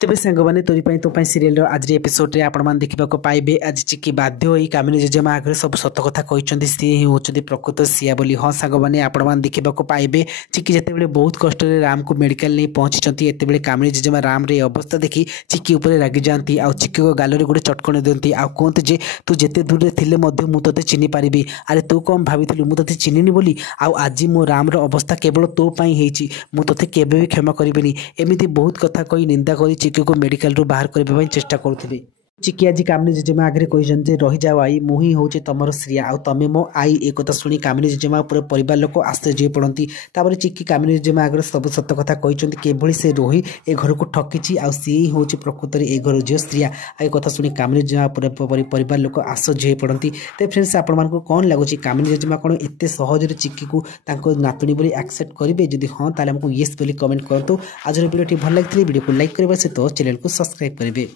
तेज सांगने तो सीरियल आज एपिसोड रे आपण मैंने देखा पाइबे आज चिकी बाध्य होई कामिनी जेजेमा आगे सब सत कथा कहते सी ही होती प्रकृत सिया बोली। हाँ सांगने आपण मैंने देखा पाइबे चिकी जिते बहुत कष्ट राम को मेडिकल नहीं पहुंची एत कामिनी जेजेमा राम रे अवस्था देखी चिकी उपर रागी जाती आ चिकी को गाल गोटे चटकण दिखती आ कहते जे तू जिते दूर रे थिले मुझे चिन्ह पारि अरे तू कौन भाई मुझे चिन्हनी बोली आज मो राम अवस्था केवल तो मुझे केवे भी क्षमा करी एमती बहुत कथा कही निंदा कर चिकी को मेडिकल रू बाहर करने चेष्टा करुवे। चिकी आज कामिनी जेजेमा आगे कहते रही जाओ आई मुही हूँ तुम श्रिया आ तमें मो आई एक शुणी कामिनी जेजेमा परिवार लोक आश्चर्य पड़ती। चिकी कामिनी जेजेमा आगे सब सत कथा कहते किभली से रोही ए घर को ठकी आ सी हूँ प्रकृत ए घर झील श्रिया आ कथा शुणी कामिनी जेजेमा परिवार लोक आश्चर्य पड़ती। तो फ्रेंड्स आपण कौन लगुच कामिनी जेजेमा कौन एत सहज चिकी को नातुणी बोली एक्सेप्ट करेंगे जदि हाँ ताले हमको येस बोली कमेंट करूँ। आज वीडियो भल लगी वीडियो को लाइक करने सहित चैनल को सब्सक्राइब करेंगे।